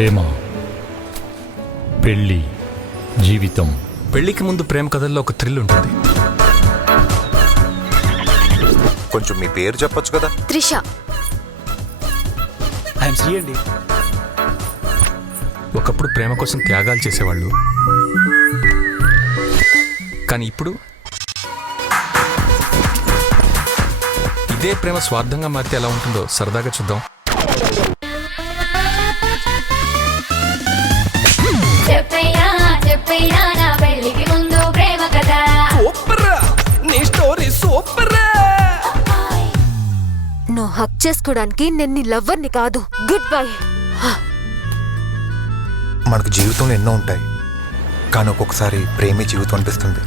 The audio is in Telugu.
ప్రేమ, పెళ్ళి, జీవితం. పెళ్లికి ముందు ప్రేమ కథల్లో ఒక థ్రిల్ ఉంటుంది. కొంచెం మీ పేరు చెప్పొచ్చు కదా? త్రిష. ఐఎమ్ శ్రీ అండి. ఒకప్పుడు ప్రేమ కోసం త్యాగాలు చేసేవాళ్ళు, కానీ ఇప్పుడు ఇదే ప్రేమ స్వార్థంగా మారితే ఎలా ఉంటుందో సరదాగా చూద్దాం. నువ్వు హక్ చేసుకోవడానికి నేను నీ లవ్వర్ని కాదు. Good bye. మనకు జీవితంలో ఎన్నో ఉంటాయి, కానీ ఒక్కొక్కసారి ప్రేమే జీవితం అనిపిస్తుంది.